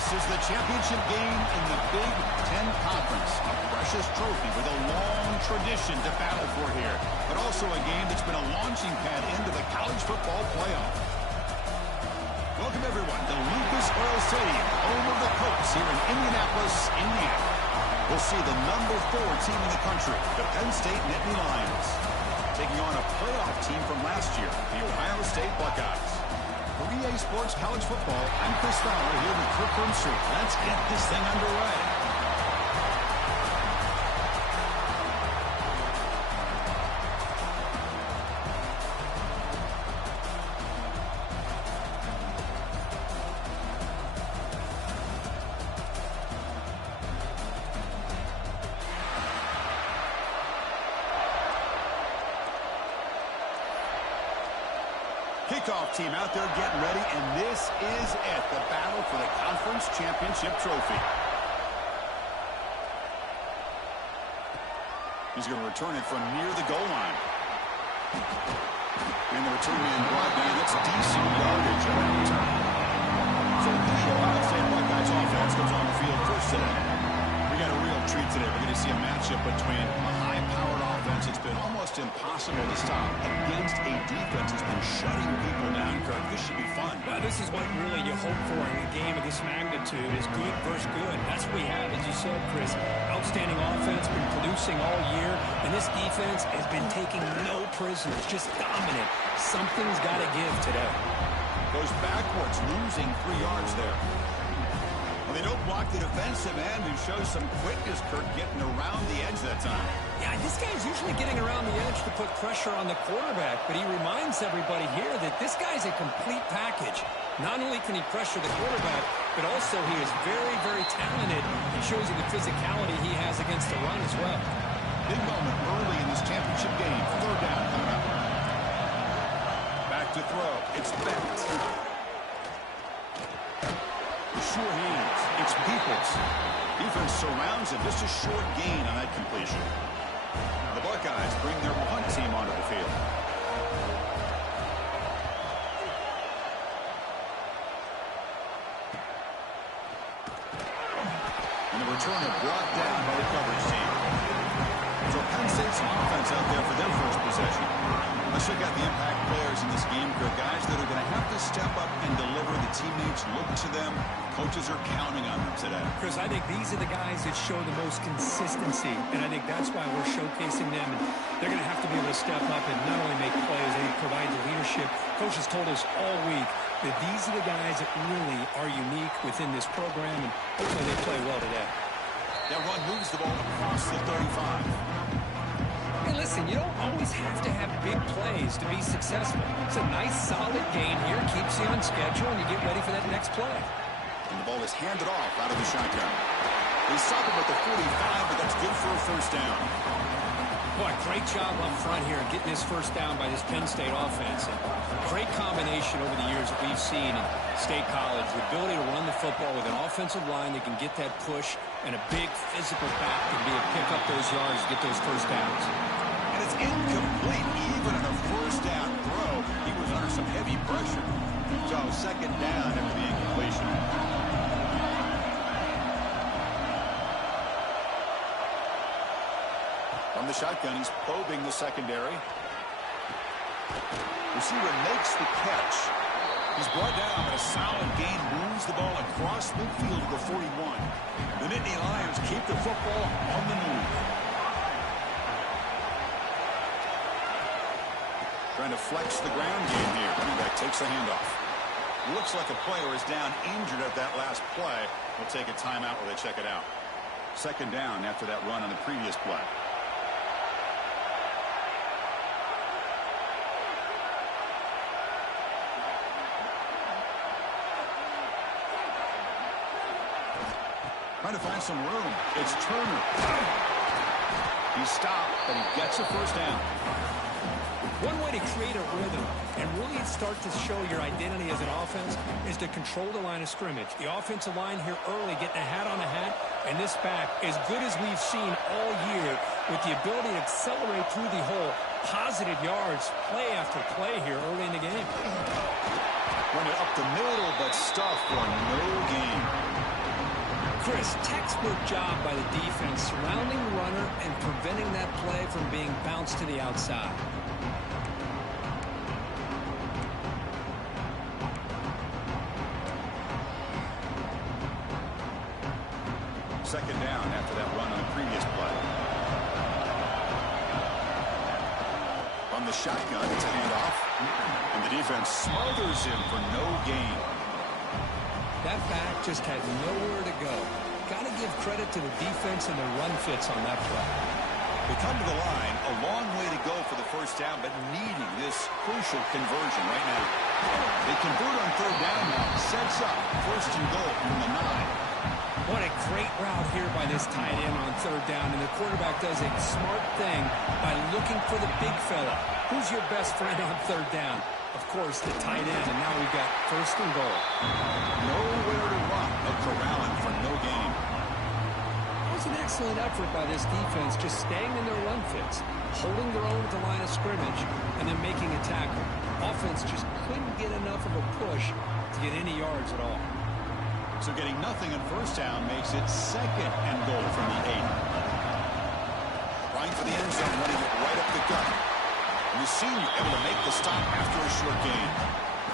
This is the championship game in the Big Ten Conference. A precious trophy with a long tradition to battle for here. But also a game that's been a launching pad into the college football playoff. Welcome, everyone, to Lucas Oil Stadium, home of the Colts here in Indianapolis, Indiana. We'll see the #4 team in the country, the Penn State Nittany Lions, taking on a playoff team from last year, the Ohio State Buckeyes. For EA Sports College Football, I'm Chris Fowler here with Kirk Street. Let's get this thing underway. Kickoff team out there getting ready, and this is it, the battle for the conference championship trophy. He's going to return it from near the goal line. And the return man brought down. That's decent yardage on that return. So the Ohio State Buckeyes offense comes on the field first today. We got a real treat today. We're going to see a matchup between a high-powered offense that's been almost impossible to stop against a defense that's been shutting people down, Kirk. This should be fun. Well, this is what really you hope for in a game of this magnitude is good versus good. That's what we have, as you said, Chris. Outstanding offense, been producing all year, and this defense has been taking no prisoners, just dominant. Something's got to give today. Goes backwards, losing 3 yards there. Well, they don't block the defensive end and show some quickness, Kirk, getting around the edge that time. Yeah, this guy's usually getting around the edge to put pressure on the quarterback, but he reminds everybody here that this guy's a complete package. Not only can he pressure the quarterback, but also he is very, very talented and shows you the physicality he has against the run as well. Big moment early in this championship game. 3rd down coming up. Back to throw. It's Bennett. Sure hands. It's Peoples. Defense surrounds him. Just a short gain on that completion. The Buckeyes bring their punt team onto the field. And the returner brought down by the coverage team. So Penn State's offense out there for their first possession. Let's check out the impact players in this game, Kirk. Guys that are going to have to step up and deliver. The teammates look to them. Coaches are counting on them today. Chris, I think these are the guys that show the most consistency, and I think that's why we're showcasing them. And they're going to have to be able to step up and not only make plays, they provide the leadership. Coaches told us all week that these are the guys that really are unique within this program, and hopefully they play well today. That run moves the ball across the 35. Hey, listen, you don't always have to have big plays to be successful. It's a nice, solid gain here. Keeps you on schedule, and you get ready for that next play. And the ball is handed off out of the shotgun. They stop him at the 45, but that's good for a first down. Boy, great job up front here getting this first down by this Penn State offense. And great combination over the years that we've seen in State College. The ability to run the football with an offensive line that can get that push and a big physical back and be able to pick up those yards and get those first downs. And it's incomplete. Even in a first down throw, he was under some heavy pressure. So 2nd down after the incompletion. From the shotgun, he's probing the secondary. Receiver makes the catch. He's brought down, but a solid gain moves the ball across midfield to the 41. The Nittany Lions keep the football on the move. Trying to flex the ground game here. Running back takes the handoff. Looks like a player is down injured at that last play. We'll take a timeout while they check it out. 2nd down after that run on the previous play. Trying to find some room. It's Turner. He stopped, but he gets a first down. One way to create a rhythm and really start to show your identity as an offense is to control the line of scrimmage. The offensive line here early getting a hat on a hat, and this back, as good as we've seen all year, with the ability to accelerate through the hole, positive yards, play after play here early in the game. Run it up the middle, but stuffed for no gain. Chris, textbook job by the defense surrounding the runner and preventing that play from being bounced to the outside. Second down after that run on the previous play. From the shotgun, it's a handoff. And the defense smothers him for no gain. That back just had nowhere to go. Got to give credit to the defense and the run fits on that play. They come to the line, a long way to go for the first down, but needing this crucial conversion right now. They convert on third down now. Sets up first and goal from the 9. What a great route here by this tight end on third down, and the quarterback does a smart thing by looking for the big fella. Who's your best friend on third down? Of course, the tight end, and now we've got first and goal. Nowhere to run, but corralling for no gain. That was an excellent effort by this defense, just staying in their run fits, holding their own at the line of scrimmage, and then making a tackle. Offense just couldn't get enough of a push to get any yards at all. So getting nothing on first down makes it second and goal from the 8. Trying for the end zone, running it right up the gut. And the senior able to make the stop after a short gain.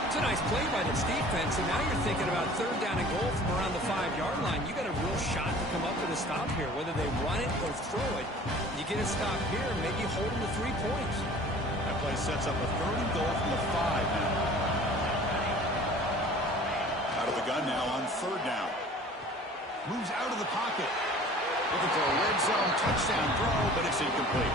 It's a nice play by this defense, and now you're thinking about third down and goal from around the 5-yard line. You got a real shot to come up with a stop here, whether they run it or throw it. You get a stop here, maybe hold them to 3 points. That play sets up a third and goal from the 5 now. Out of the gun now on third down. Moves out of the pocket. Looking for a red zone touchdown throw, but it's incomplete.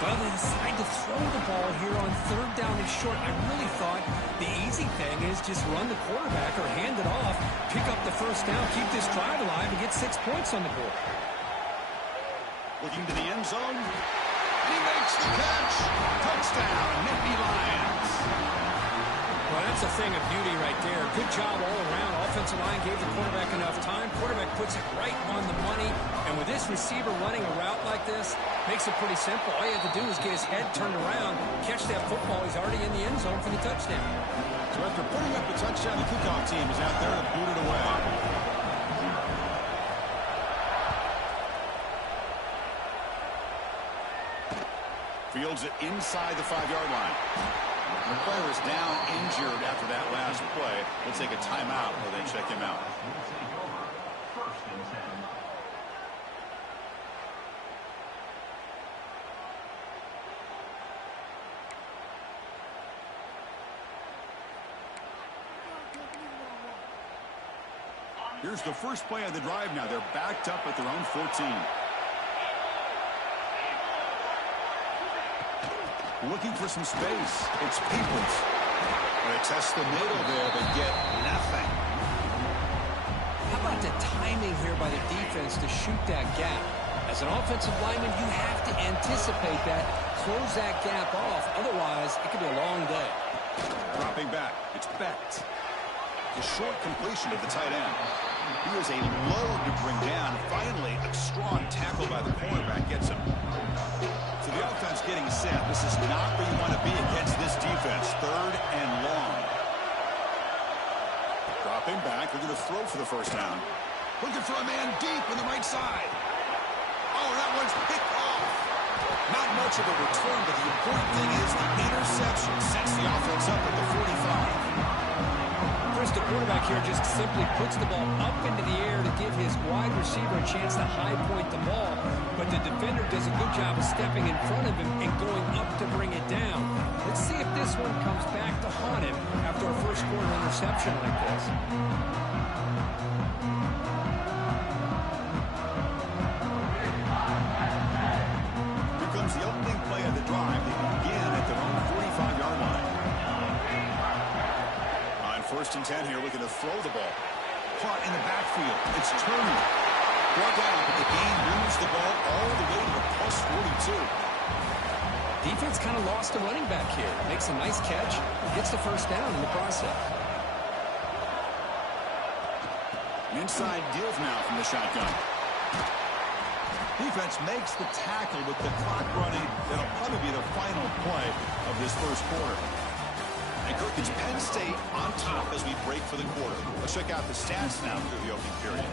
Well, they decide to throw the ball here on third down and short. I really thought the easy thing is just run the quarterback or hand it off, pick up the first down, keep this drive alive, and get 6 points on the board. Looking to the end zone. He makes the catch. Touchdown, Nittany Lions. Well, that's a thing of beauty right there. Good job all around. Offensive line gave the quarterback enough time. Quarterback puts it right on the money. And with this receiver running a route like this, makes it pretty simple. All you have to do is get his head turned around, catch that football. He's already in the end zone for the touchdown. So after putting up the touchdown, the kickoff team is out there to boot it away. Fields it inside the 5-yard line. The player is down injured after that last play. We'll take a timeout while they check him out. Here's the first play of the drive now. They're backed up at their own 14. Looking for some space. It's Peoples. They test the middle there, but get nothing. How about the timing here by the defense to shoot that gap? As an offensive lineman, you have to anticipate that, close that gap off. Otherwise, it could be a long day. Dropping back. It's Becht. The short completion of the tight end. He was a load to bring down. Finally, a strong tackle by the cornerback gets him. So the offense getting set. This is not where you want to be against this defense. Third and long. Dropping back. They're going to throw for the first down. Looking for a man deep on the right side. Oh, that one's picked off. Not much of a return, but the important thing is the interception sets the offense up at the 45. The quarterback here just simply puts the ball up into the air to give his wide receiver a chance to high point the ball, but the defender does a good job of stepping in front of him and going up to bring it down. Let's see if this one comes back to haunt him after a first quarter interception like this. Here comes the opening play of the drive. They begin at their own 45-yard line. First and 10 here, looking to throw the ball. Caught in the backfield. It's Turner. Brought down, but the game moves the ball all the way to the plus 42. Defense kind of lost a running back here. Makes a nice catch. Gets the first down in the process. Inside give now from the shotgun. Defense makes the tackle with the clock running. That'll probably be the final play of this first quarter. And Kirk, it's Penn State on top as we break for the quarter. Let's check out the stats now through the opening period.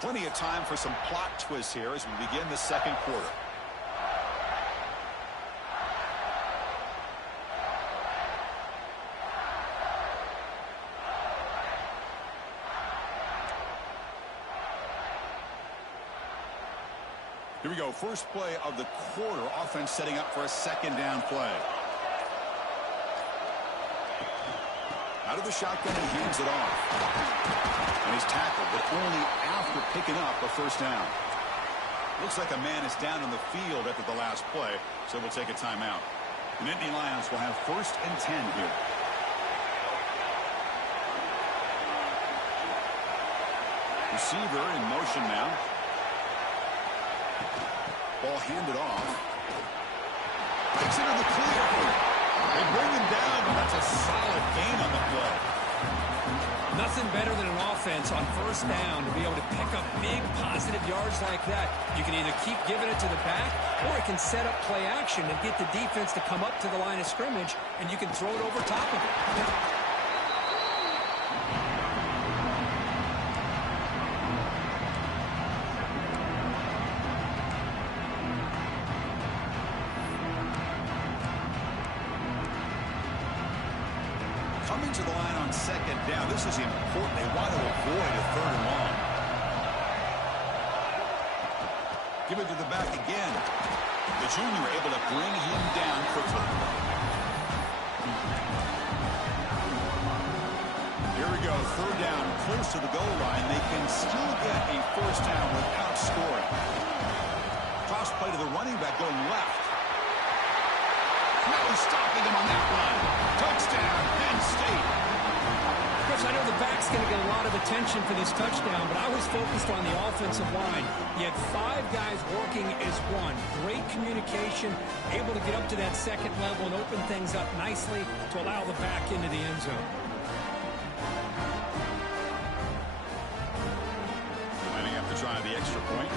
Plenty of time for some plot twists here as we begin the second quarter. Here we go. First play of the quarter. Offense setting up for a second down play. Out of the shotgun and hands it off. And he's tackled, but only after picking up a first down. Looks like a man is down on the field after the last play, so we'll take a timeout. The Nittany Lions will have 1st and 10 here. Receiver in motion now. Ball handed off. Takes it to the clear. They bring him down, but that's a solid gain on the play. Nothing better than an offense on first down to be able to pick up big positive yards like that. You can either keep giving it to the back, or it can set up play action and get the defense to come up to the line of scrimmage, and you can throw it over top of it. Coming to the line on second down. This is important. They want to avoid a 3rd and long. Give it to the back again. The junior able to bring him down quickly. Here we go. 3rd down, close to the goal line. They can still get a first down without scoring. Cross play to the running back going left. No stopping him on that run. Touchdown, Penn State. Chris, I know the back's going to get a lot of attention for this touchdown, but I was focused on the offensive line. You had 5 guys working as one. Great communication, able to get up to that second level and open things up nicely to allow the back into the end zone. Lining up to try the extra point.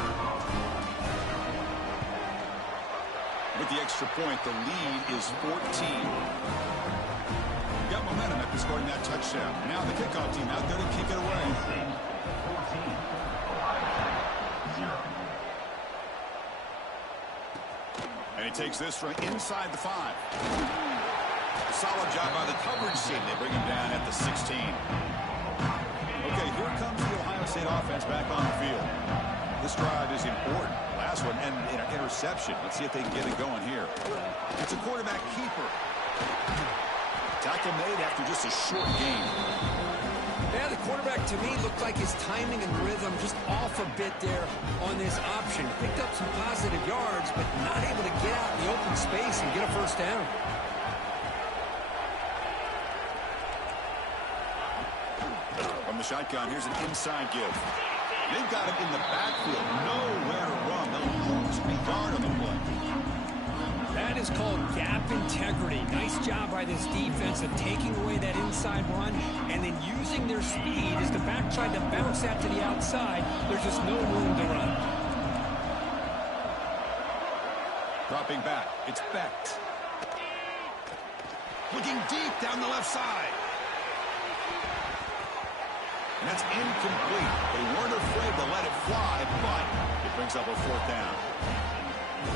With the extra point, the lead is 14. Got momentum after scoring that touchdown. Now the kickoff team out there to kick it away. And he takes this from inside the 5. Solid job by the coverage team. They bring him down at the 16. Okay, here comes the Ohio State offense back on the field. This drive is important. Last one ended in an interception. Let's see if they can get it going here. It's a quarterback keeper. Tackle made after just a short gain. Yeah, the quarterback to me looked like his timing and rhythm just off a bit there on this option. Picked up some positive yards, but not able to get out in the open space and get a first down. From the shotgun, here's an inside give. They've got him in the backfield. Nowhere to run. They'll lose a yard on the play. That is called gap integrity. Nice job by this defense of taking away that inside run and then using their speed as the back tried to bounce that to the outside. There's just no room to run. Dropping back. It's Becht. Looking deep down the left side. And that's incomplete. They weren't afraid to let it fly, but it brings up a 4th down.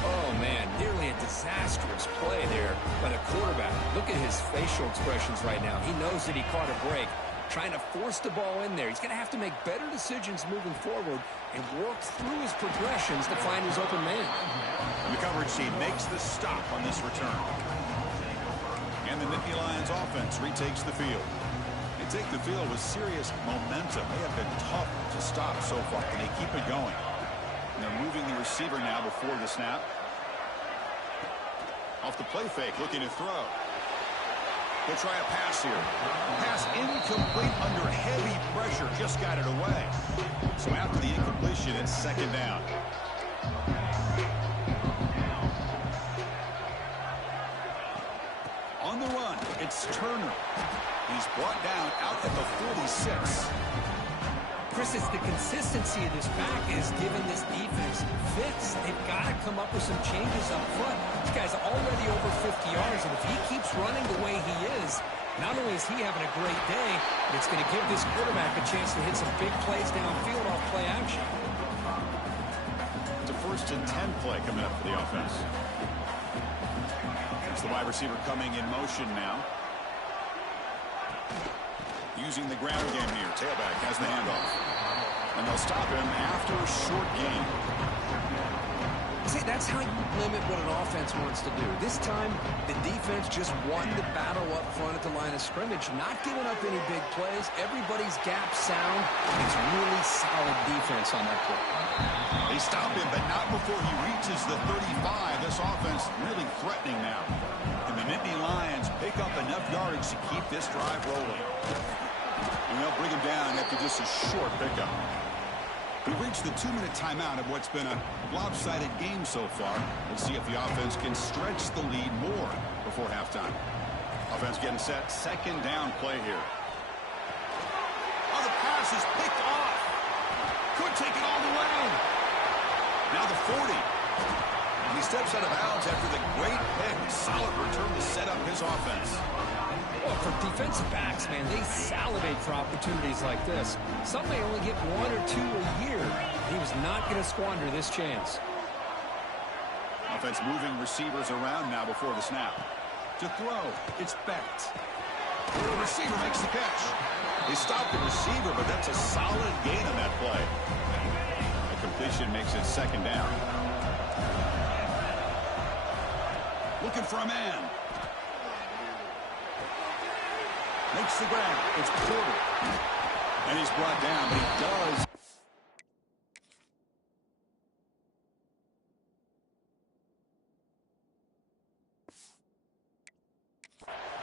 Oh, man, nearly a disastrous play there by the quarterback. Look at his facial expressions right now. He knows that he caught a break, trying to force the ball in there. He's going to have to make better decisions moving forward and work through his progressions to find his open man. And the coverage team makes the stop on this return. And the Nittany Lions offense retakes the field. They take the field with serious momentum. They have been tough to stop so far, and they keep it going. And they're moving the receiver now before the snap. Off the play fake, looking to throw. They'll try a pass here. Pass incomplete under heavy pressure. Just got it away. So after the incompletion, it's 2nd down. On the run, it's Turner. He's brought down out at the 46. Chris, it's the consistency of this back is giving this defense fits. They've got to come up with some changes up front. This guy's already over 50 yards, and if he keeps running the way he is, not only is he having a great day, but it's going to give this quarterback a chance to hit some big plays downfield off play action. It's a 1st and 10 play coming up for the offense. It's the wide receiver coming in motion now. Using the ground game here. Tailback has the handoff. And they'll stop him after a short gain. See, that's how you limit what an offense wants to do. This time, the defense just won the battle up front at the line of scrimmage, not giving up any big plays. Everybody's gap sound. It's really solid defense on that play. They stop him, but not before he reaches the 35. This offense really threatening now. And the Nittany Lions pick up enough yardage to keep this drive rolling. And they'll bring him down after just a short pickup. We've reached the 2-minute timeout of what's been a lopsided game so far. Let's see if the offense can stretch the lead more before halftime. Offense getting set. 2nd down play here. Oh, the pass is picked off. Could take it all the way. Now the 40. And he steps out of bounds after the great pick. Solid return to set up his offense. Well, for defensive backs, man, they salivate for opportunities like this. Some may only get 1 or 2 a year. He was not going to squander this chance. Offense moving receivers around now before the snap. To throw, it's Becht. The receiver makes the catch. They stop the receiver, but that's a solid gain on that play. A completion makes it 2nd down. Looking for a man. Makes the grab. It's Porter. And he's brought down, but he does.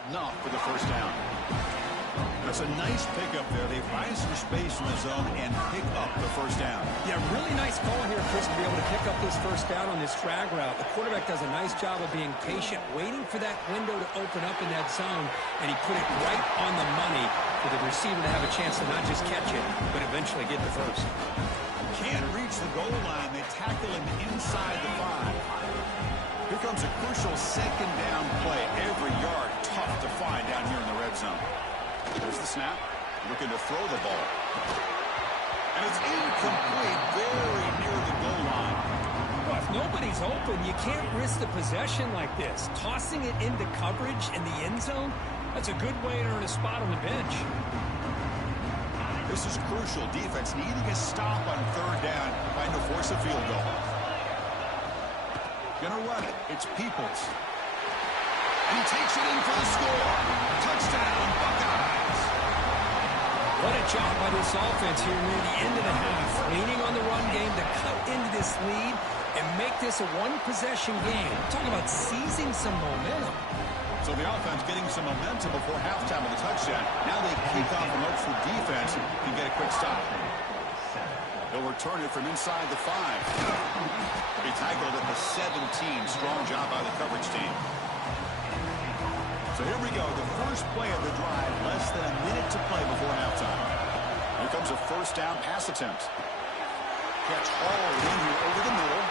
Enough for the 1st down. That's a nice pickup there. They find some space in the zone and pick up the 1st down. Yeah, really nice call here, Chris, to be able to pick up this 1st down on this drag route. The quarterback does a nice job of being patient, waiting for that window to open up in that zone, and he put it right on the money for the receiver to have a chance to not just catch it, but eventually get the 1st. Can't reach the goal line. They tackle him inside the 5. Here comes a crucial 2nd down play. Every yard tough to find down here in the red zone. There's the snap. Looking to throw the ball. And it's incomplete, very near the goal line. Well, if nobody's open, you can't risk the possession like this. Tossing it into coverage in the end zone, that's a good way to earn a spot on the bench. This is crucial. Defense needing a stop on 3rd down, trying to force a field goal. Gonna run it. It's Peoples. And he takes it in for the score. Touchdown, Buckeyes. What a job by this offense here near the end of the half. Leaning on the run game to cut into this lead and make this a 1-possession game. Talk about seizing some momentum. So the offense getting some momentum before halftime with a touchdown. Now they kick off and hope for defense and get a quick stop. They'll return it from inside the 5. He tackled at the 17. Strong job by the coverage team. So here we go. The first play of the drive. Less than a minute to play before halftime. Here comes a 1st down pass attempt. Catch hauled in here over the middle.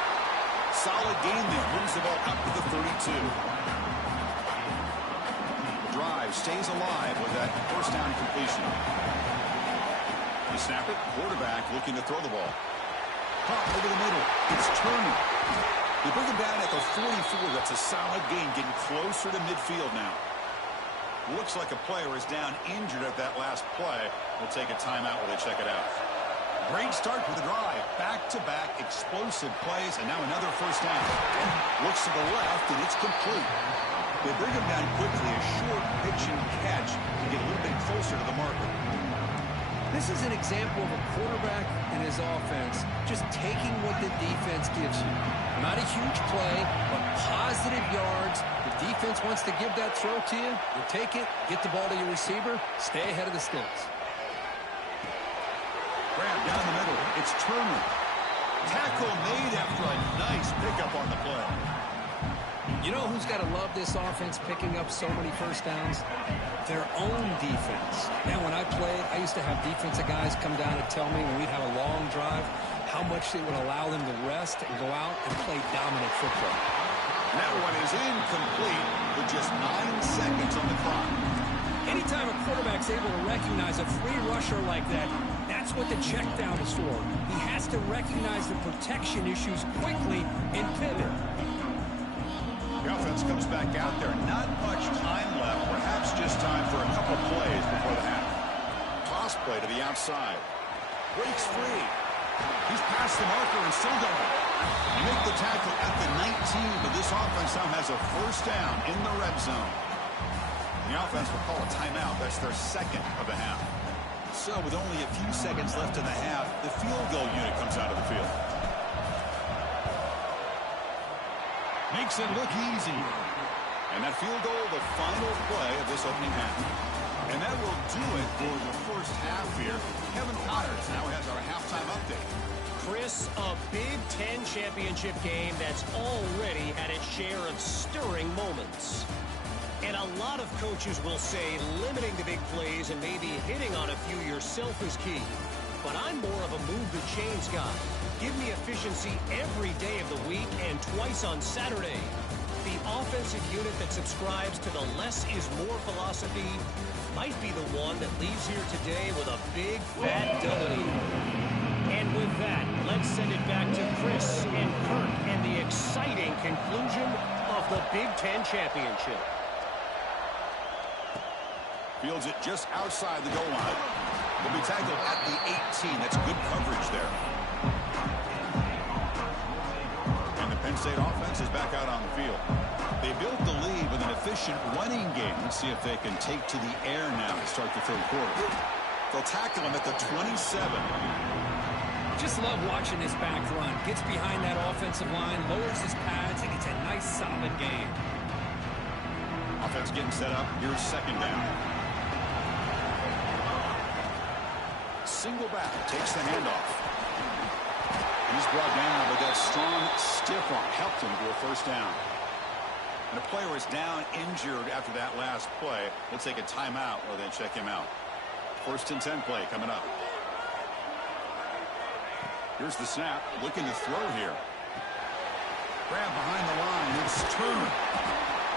Solid gain there. Moves the ball up to the 32. The drive stays alive with that 1st down completion. They snap it. Quarterback looking to throw the ball. Pop over the middle. It's Turner. They bring him down at the 44. That's a solid gain, getting closer to midfield now. Looks like a player is down injured at that last play. We'll take a timeout while they check it out. Great start for the drive. Back-to-back explosive plays, and now another 1st down. Looks to the left, and it's complete. They bring him down quickly, a short pitch and catch to get a little bit closer to the marker. This is an example of a quarterback and his offense just taking what the defense gives you. Not a huge play, but positive yards. The defense wants to give that throw to you. You take it, get the ball to your receiver, stay ahead of the sticks. Grab down the middle. It's Turner. Tackle made after a nice pickup on the play. You know who's got to love this offense picking up so many first downs? Their own defense. Man, when I played, I used to have defensive guys come down and tell me when we'd have a long drive how much it would allow them to rest and go out and play dominant football. And that one is incomplete with just 9 seconds on the clock. Anytime a quarterback's able to recognize a free rusher like that, that's what the check down is for. He has to recognize the protection issues quickly and pivot. The offense comes back out there. Not much time left. Perhaps just time for a couple plays before the half. Toss play to the outside. Breaks free. He's past the marker and still going. Make the tackle at the 19, but this offense now has a first down in the red zone. The offense will call a timeout. That's their second of the half. So with only a few seconds left in the half, the field goal unit comes out of the field. Makes it look easy. And that field goal, the final play of this opening half. And that will do it for the first half here. Kevin Connors now has our halftime update. Chris, a Big Ten championship game that's already had its share of stirring moments. And a lot of coaches will say limiting the big plays and maybe hitting on a few yourself is key. But I'm more of a move the chains guy. Give me efficiency every day of the week and twice on Saturday. The offensive unit that subscribes to the less is more philosophy might be the one that leaves here today with a big fat W. And with that, let's send it back to Chris and Kirk and the exciting conclusion of the Big Ten championship. Fields it just outside the goal line. Will be tackled at the 18. That's good coverage there. And the Penn State offense is back out on the field. They built the lead with an efficient running game. Let's see if they can take to the air now to start the third quarter. They'll tackle him at the 27. Just love watching this back run. Gets behind that offensive line, lowers his pads, and it's a nice, solid game. Offense getting set up. Here's second down. Single back, takes the handoff. He's brought down, but that strong, stiff arm helped him to a first down. And a player is down injured after that last play. We'll take a timeout or then check him out. First and 10 play coming up. Here's the snap, looking to throw here. Grab behind the line, it's Turner.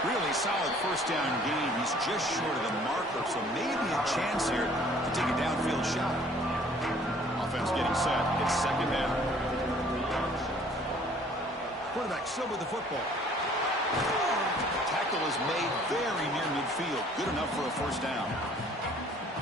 Really solid first down game. He's just short of the marker, so maybe a chance here to take a downfield shot. Offense getting set. It's second down. Quarterback still with the football. Tackle is made very near midfield. Good enough for a first down.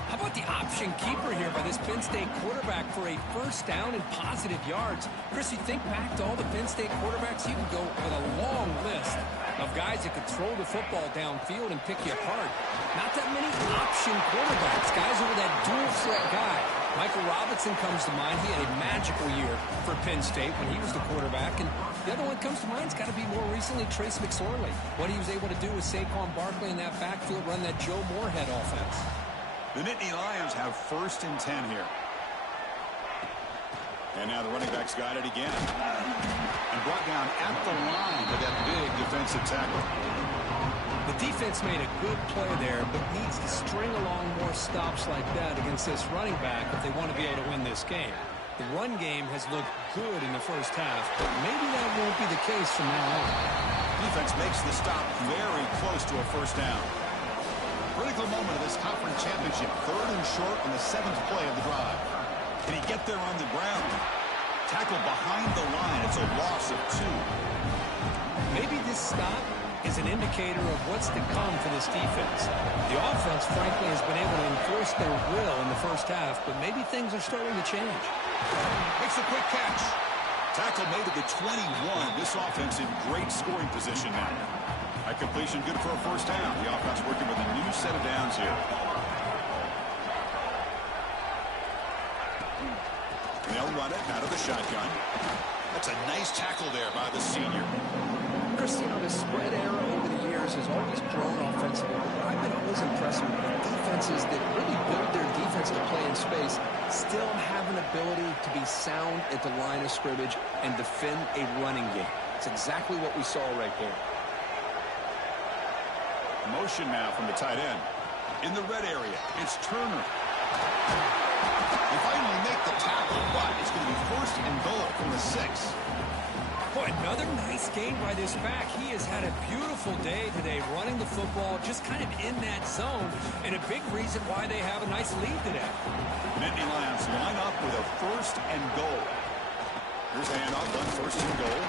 How about the option keeper here by this Penn State quarterback for a first down and positive yards? Chris, you think back to all the Penn State quarterbacks, you can go with a long list of guys that could throw the football downfield and pick you apart. Not that many option quarterbacks. Guys over that dual threat guy. Michael Robinson comes to mind. He had a magical year for Penn State when he was the quarterback. And the other one comes to mind. It's got to be more recently Trace McSorley. What he was able to do with Saquon Barkley in that backfield, run that Joe Moorhead offense. The Nittany Lions have first and 10 here. And now the running back's got it again. And brought down at the line with that big defensive tackle. The defense made a good play there, but needs to string along more stops like that against this running back if they want to be able to win this game. The run game has looked good in the first half, but maybe that won't be the case from now on. Defense makes the stop very close to a first down. Critical moment of this conference championship. Third and short on the 7th play of the drive. Can he get there on the ground? Tackle behind the line. It's a loss of 2. Maybe this stop is an indicator of what's to come for this defense. The offense, frankly, has been able to enforce their will in the first half, but maybe things are starting to change. Makes a quick catch. Tackle made at the 21. This offense in great scoring position now. That completion good for a first down. The offense working with a new set of downs here. They'll run it out of the shotgun. That's a nice tackle there by the senior. Chris, you know, the spread era over the years has always grown offensively, but I've been always impressed with defenses that really build their defense to play in space, still have an ability to be sound at the line of scrimmage and defend a running game. It's exactly what we saw right there. Motion now from the tight end. In the red area, it's Turner. They finally make the tackle, but it's going to be first and goal from the 6. Boy, another nice game by this back. He has had a beautiful day today running the football, just kind of in that zone, and a big reason why they have a nice lead today. Nittany Lions line up with a first and goal. Here's a handoff on first and goal.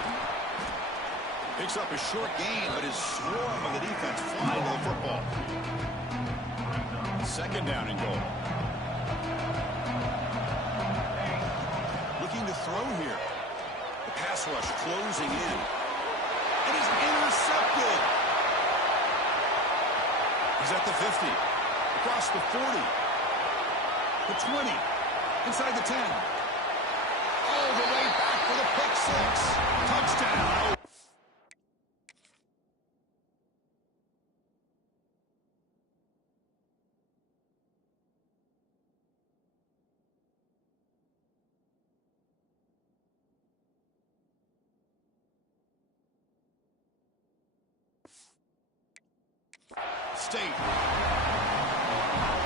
Picks up a short gain, but his swarm of the defense flying to the football. Second down and goal. Looking to throw here. The pass rush closing in. And he's intercepted. He's at the 50. Across the 40. The 20. Inside the 10. All the way back for the pick 6. Touchdown. State.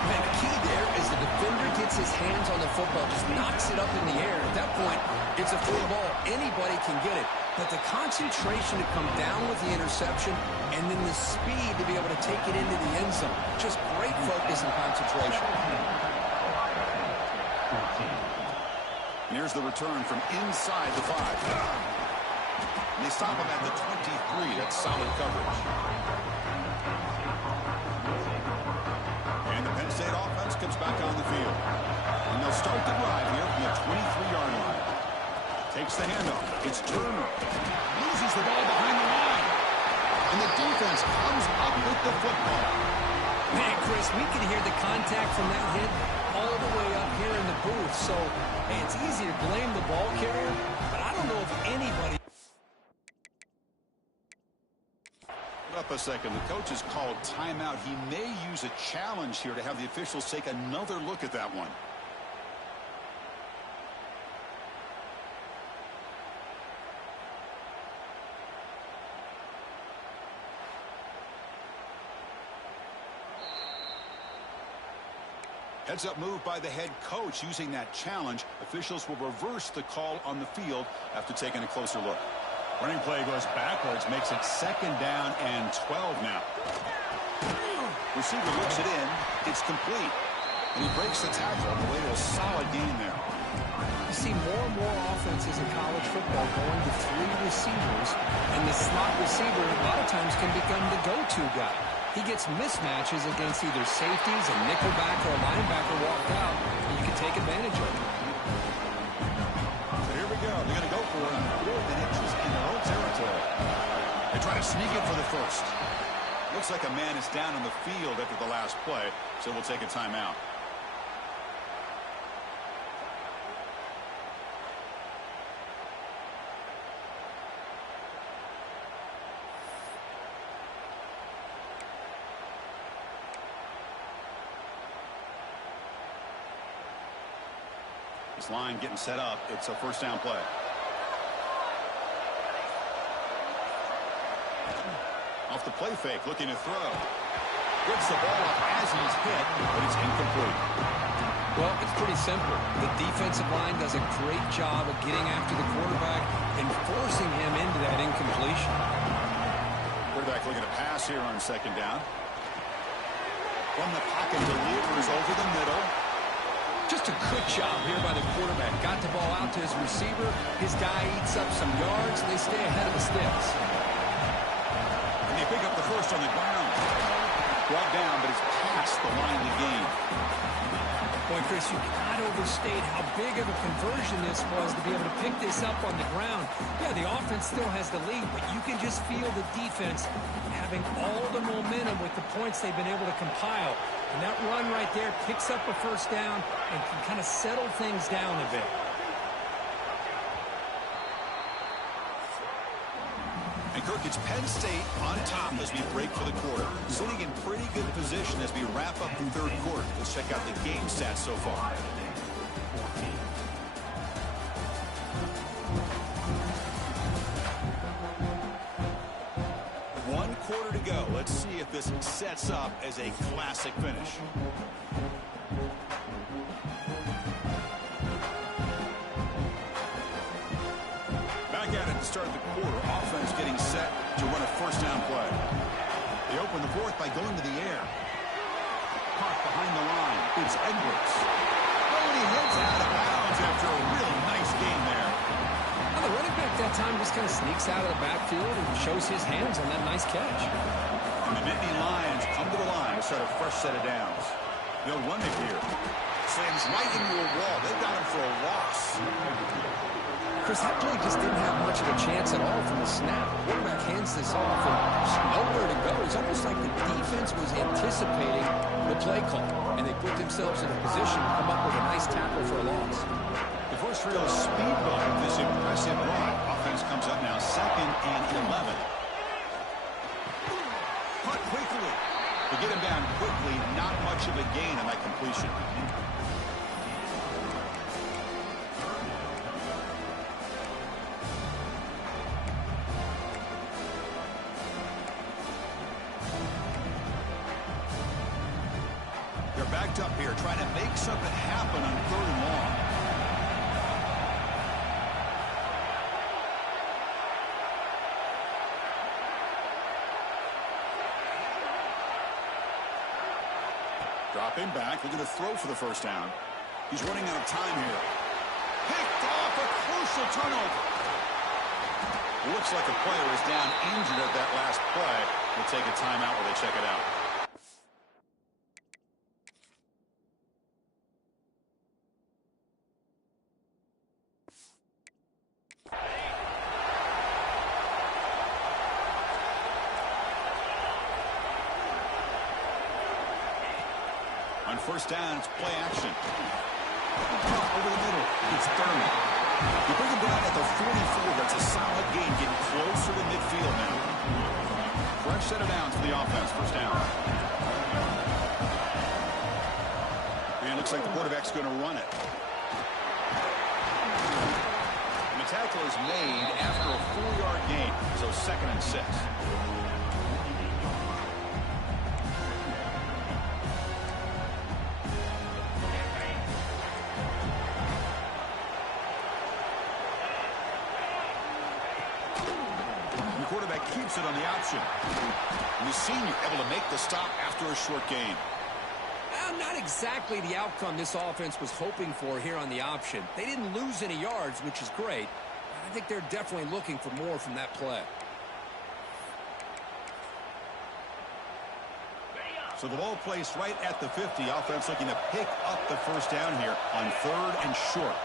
Man, the key there is the defender gets his hands on the football, just knocks it up in the air. At that point, it's a free ball. Anybody can get it. But the concentration to come down with the interception and then the speed to be able to take it into the end zone. Just great focus and concentration. And here's the return from inside the 5. And they stop him at the 23. That's solid coverage. And the Penn State offense comes back on the field. And they'll start the drive here from the 23-yard line. Takes the handoff. It's Turner. Loses the ball behind the line. And the defense comes up with the football. Man, Chris, we can hear the contact from that hit all the way up here in the booth. So, hey, it's easy to blame the ball carrier, but I don't know if anybody... Up a second. The coach has called timeout. He may use a challenge here to have the officials take another look at that one. Heads-up move by the head coach using that challenge. Officials will reverse the call on the field after taking a closer look. Running play goes backwards, makes it second down and 12 now. Receiver looks it in. It's complete. And he breaks the tackle on the way to a solid gain there. You see more and more offenses in college football going to 3 receivers, and the slot receiver a lot of times can become the go-to guy. He gets mismatches against either safeties, a nickelback, or a linebacker walked out, and you can take advantage of it. So here we go. They're going to go for it on 4th and inches in their own territory. They try to sneak it for the first. Looks like a man is down on the field after the last play, so we'll take a timeout. This line getting set up. It's a first down play. Off the play fake, looking to throw. Gets the ball up as he's hit, but it's incomplete. Well, it's pretty simple. The defensive line does a great job of getting after the quarterback and forcing him into that incompletion. Quarterback looking to pass here on second down. From the pocket, delivers over the middle. Just a good job here by the quarterback. Got the ball out to his receiver. His guy eats up some yards, and they stay ahead of the sticks. And they pick up the first on the ground. Brought down, but it's past the line to gain. Boy, Chris, you cannot overstate how big of a conversion this was to be able to pick this up on the ground. Yeah, the offense still has the lead, but you can just feel the defense having all the momentum with the points they've been able to compile. And that run right there picks up a first down and can kind of settle things down a bit. And Kirk, it's Penn State on top as we break for the quarter. Sitting in pretty good position as we wrap up the third quarter. Let's check out the game stats so far. One quarter to go. Let's see if this sets up as a classic finish. Back at it to start the quarter. Offense getting set to run a first down play. They open the fourth by going to the air. Caught behind the line. It's Edwards. Oh, and he heads out of bounds after a real nice game there. Well, the running back that time just kind of sneaks out of the backfield and shows his hands on that nice catch. And the Nittany Lions come to the line to start a fresh set of downs. They'll run it here. Slams right into a wall. They've got him for a loss. Chris, that play just didn't have much of a chance at all from the snap. Quarterback hands this off and there's nowhere to go. It's almost like the defense was anticipating the play call, and they put themselves in a position to come up with a nice tackle for a loss. The first real speed bump of this impressive run. Offense comes up now 2nd and 11. Cut quickly. To get him down quickly, not much of a gain on that completion. They're backed up here, trying to make something happen on 3rd and long. Dropping back, looking to throw for the first down. He's running out of time here. Picked off, a crucial turnover. Looks like a player is down injured at that last play. We'll take a timeout while they check it out. On first down, it's play action. Over the middle, it's Thurman. You bring him down at the 44. That's a solid gain, getting closer to midfield now. Fresh set of downs for the offense, first down. And it looks like the quarterback's going to run it. And the tackle is made after a 4-yard gain, so 2nd and 6. Keeps it on the option. And the senior able to make the stop after a short gain. Well, not exactly the outcome this offense was hoping for here on the option. They didn't lose any yards, which is great. I think they're definitely looking for more from that play. So the ball placed right at the 50. Offense looking to pick up the first down here on 3rd and short.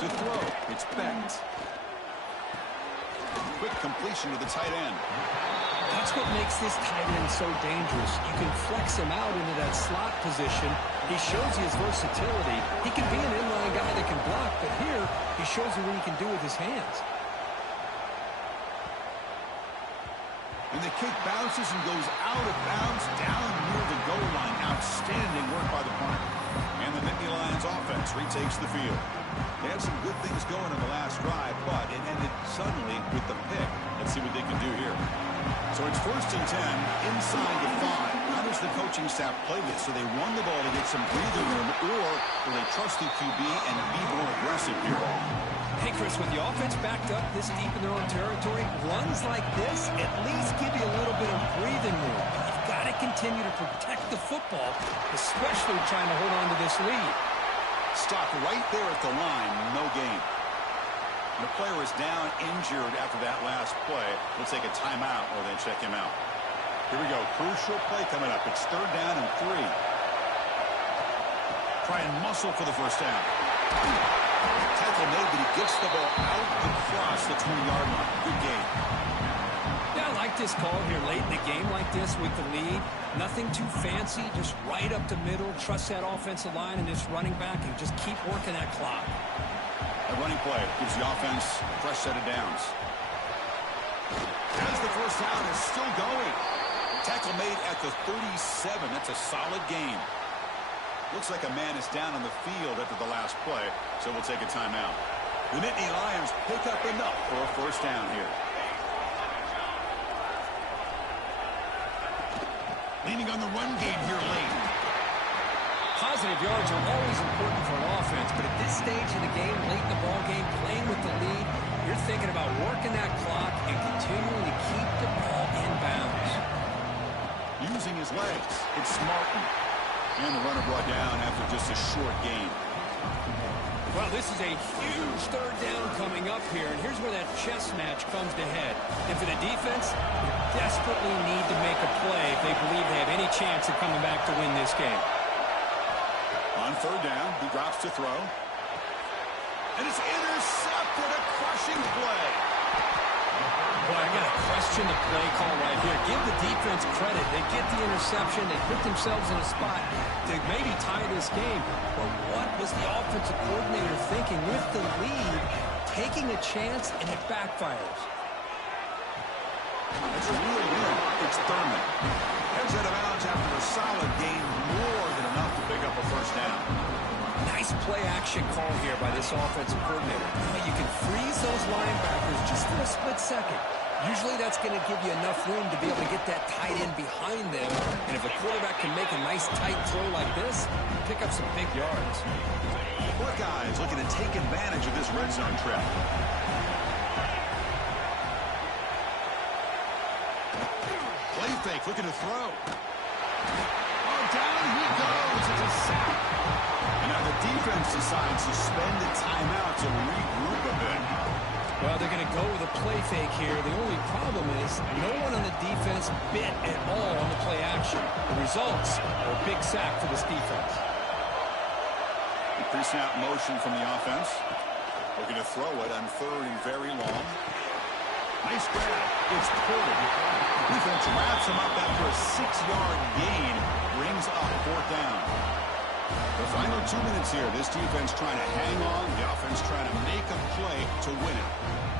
To throw, it's Penn. Quick completion to the tight end. That's what makes this tight end so dangerous. You can flex him out into that slot position. He shows you his versatility. He can be an inline guy that can block, but here he shows you what he can do with his hands. And the kick bounces and goes out of bounds down near the goal line. Outstanding work by the punter. And the Nittany Lions offense retakes the field. They had some good things going on the last drive, but it ended suddenly with the pick. Let's see what they can do here. So it's 1st and 10, inside the 5. How does the coaching staff play this? So they run the ball to get some breathing room, or will they trust the QB and be more aggressive here? Hey, Chris, with the offense backed up this deep in their own territory, runs like this at least give you a little bit of breathing room. You've got to continue to protect the football, especially trying to hold on to this lead. Stop right there at the line, no gain. And the player is down injured after that last play. We'll take a timeout while they check him out. Here we go, crucial play coming up. It's 3rd down and 3. Try and muscle for the first down. Tackle made, but he gets the ball out across the 20-yard line. Good game. Yeah, I like this call here late in the game like this with the lead. Nothing too fancy, just right up the middle. Trust that offensive line and this running back and just keep working that clock. A running play gives the offense a fresh set of downs. As the first down is still going. Tackle made at the 37. That's a solid gain. Looks like a man is down on the field after the last play, so we'll take a timeout. The Nittany Lions pick up enough for a first down here. Leaning on the run game here late. Positive yards are always important for an offense, but at this stage of the game, late in the ball game, playing with the lead, you're thinking about working that clock and continuing to keep the ball in bounds. Using his legs, it's Martin. And the runner brought down after just a short gain. Well, this is a huge third down coming up here, and here's where that chess match comes to head. And for the defense, they desperately need to make a play if they believe they have any chance of coming back to win this game. On third down, he drops to throw. And it's intercepted, a crushing play. Boy, I got to question the play call right here. Give the defense credit. They get the interception. They put themselves in a spot to maybe tie this game. But what was the offensive coordinator thinking with the lead, taking a chance, and it backfires? That's a real win. It's Thurman. Heads out of bounds after a solid gain, more than enough to pick up a first down. Nice play-action call here by this offensive coordinator. You can freeze those linebackers just for a split second. Usually that's going to give you enough room to be able to get that tight end behind them. And if the quarterback can make a nice tight throw like this, pick up some big yards. Buckeyes looking to take advantage of this red zone trap. Play fake, looking to throw. Oh, down he goes. It's a sack. And now the defense decides to spend the timeout to regroup a bit. Well, they're going to go with a play fake here. The only problem is no one on the defense bit at all on the play action. The results are a big sack for this defense. Pre-snap motion from the offense. Looking to throw it on third and very long. Nice grab. It's pulled. Defense wraps him up after a 6-yard gain. Brings up fourth down. The final 2 minutes here. This defense trying to hang on. The offense trying to make a play to win it.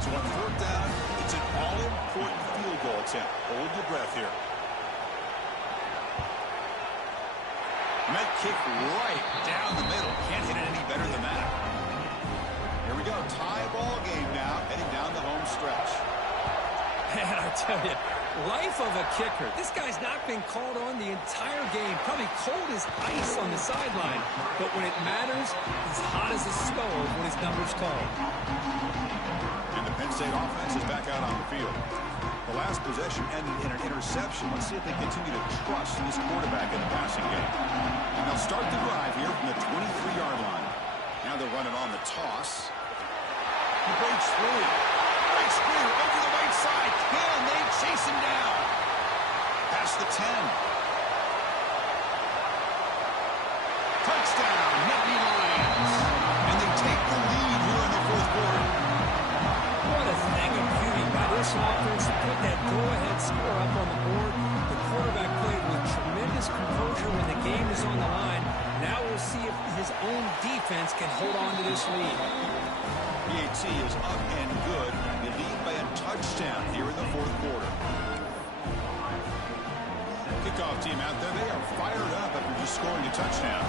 So on fourth down, it's an all-important field goal attempt. Hold your breath here. And that kick right down the middle. Can't hit it any better than that. Here we go. Tie ball game now. Heading down the home stretch. Man, I tell you, life of a kicker. This guy's not been called on the entire game. Probably cold as ice on the sideline. But when it matters, he's hot as a stove when his number's called. And the Penn State offense is back out on the field. The last possession ended in an interception. Let's see if they continue to trust this quarterback in the passing game. And they'll start the drive here from the 23-yard line. Now they're running on the toss. He breaks through. Breaks through over the right side. Can they chase him down? Past the 10. Touchdown, Nittany Lions. And they take the lead here in the fourth quarter. What a thing of beauty by this offense to put that go-ahead score up on the board. The quarterback played with tremendous composure when the game is on the line. Now we'll see if his own defense can hold on to this lead. BAT is up and good. They lead by a touchdown here in the fourth quarter. Kickoff team out there. They are fired up after just scoring a touchdown.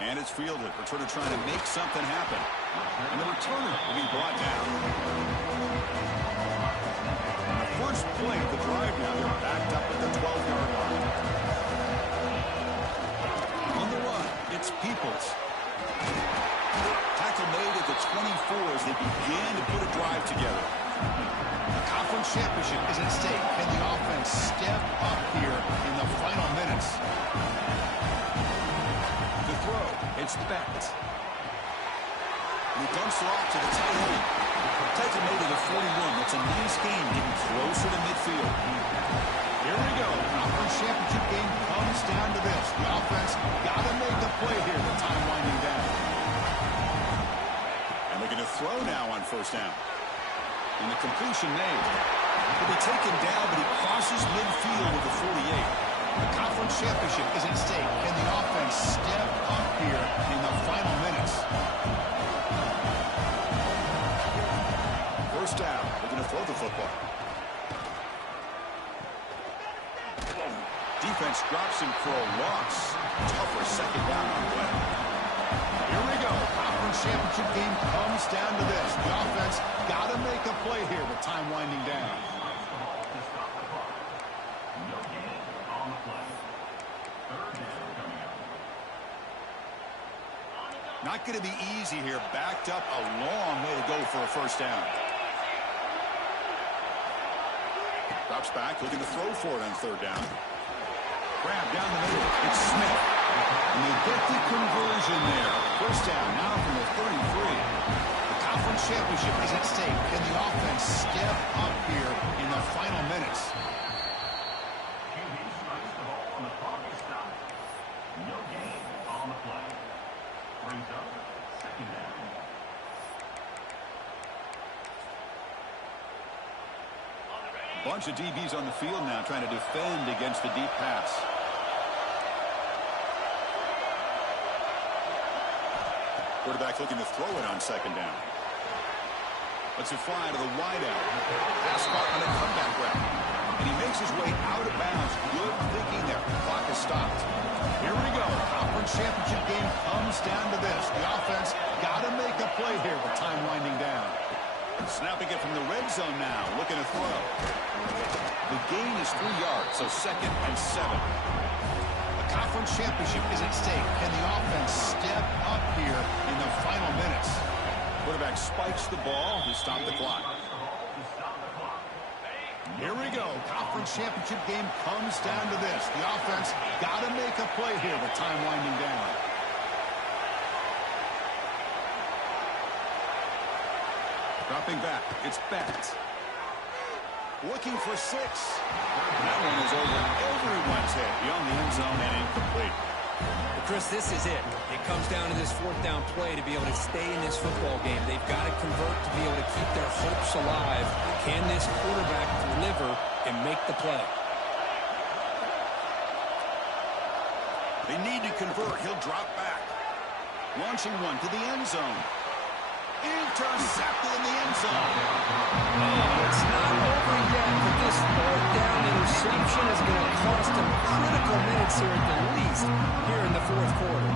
And it's fielded. Returner trying to make something happen. And the returner will be brought down. On the first play of the drive now, they're backed up at the 12-yard line. On the run, it's Peoples. Tackle made at the 24 as they begin to put a drive together. The conference championship is at stake. Can the offense step up here in the final minutes? The throw, it's Becht. And he dumps it off to the tight end. Tackle made at the 41. That's a nice game getting closer to midfield. Here we go. Conference championship game comes down to this. The offense got to make a play here with time winding down. And looking to throw now on first down. And the completion made. He'll be taken down, but he crosses midfield with the 48. The conference championship is at stake. Can the offense step up here in the final minutes? First down. Looking to throw the football. Defense drops him for a loss. Tougher second down on the way. Here we go. Conference conference championship game comes down to this. The offense got to make a play here with time winding down. Not going to be easy here. Backed up a long way to go for a first down. Drops back, looking to throw for it on third down. Grab down the middle. It's Smith. And they get the conversion there. First down now from the 33. The conference championship is at stake. Can the offense step up here in the final minutes? No gain on the play. Brings up second down. Bunch of DBs on the field now trying to defend against the deep pass. Quarterback looking to throw it on second down. Lets it fly to the wideout. Pass caught on a comeback route. And he makes his way out of bounds. Good thinking there. The clock is stopped. Here we go. Conference championship game comes down to this. The offense got to make a play here with time winding down. Snapping it from the red zone now. Looking to throw. The gain is 3 yards, so 2nd and 7. The conference championship is at stake. Can the offense step up here in the final minutes? Quarterback spikes the ball to stop the clock. Here we go. Conference championship game comes down to this. The offense got to make a play here with time winding down. Dropping back. It's Bennett. Looking for 6. That one is over everyone's head beyond the end zone and incomplete. Well, Chris, this is it. It comes down to this 4th down play to be able to stay in this football game. They've got to convert to be able to keep their hopes alive. Can this quarterback deliver and make the play? They need to convert. He'll drop back. Launching one to the end zone. Intercepted in the end zone. Oh, it's not over yet, but this 4th down interception is going to cost them critical minutes here at the least here in the 4th quarter.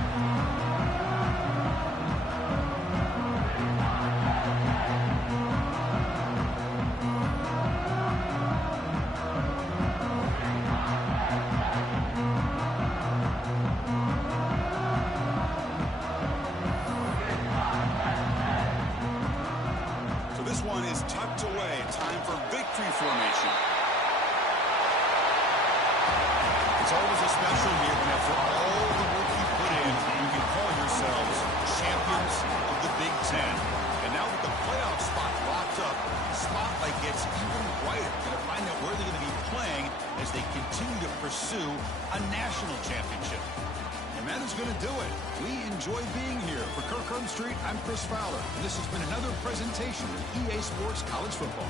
This one is tucked away. Time for victory formation. It's always a special year when after all the work you put in, you can call yourselves champions of the Big Ten. And now with the playoff spot locked up, the spotlight gets even brighter. Going to find out where they're going to be playing as they continue to pursue a national championship. And that is going to do it. We enjoyed being here. For Kirk Street, I'm Chris Fowler. And this has been another presentation of EA Sports College Football.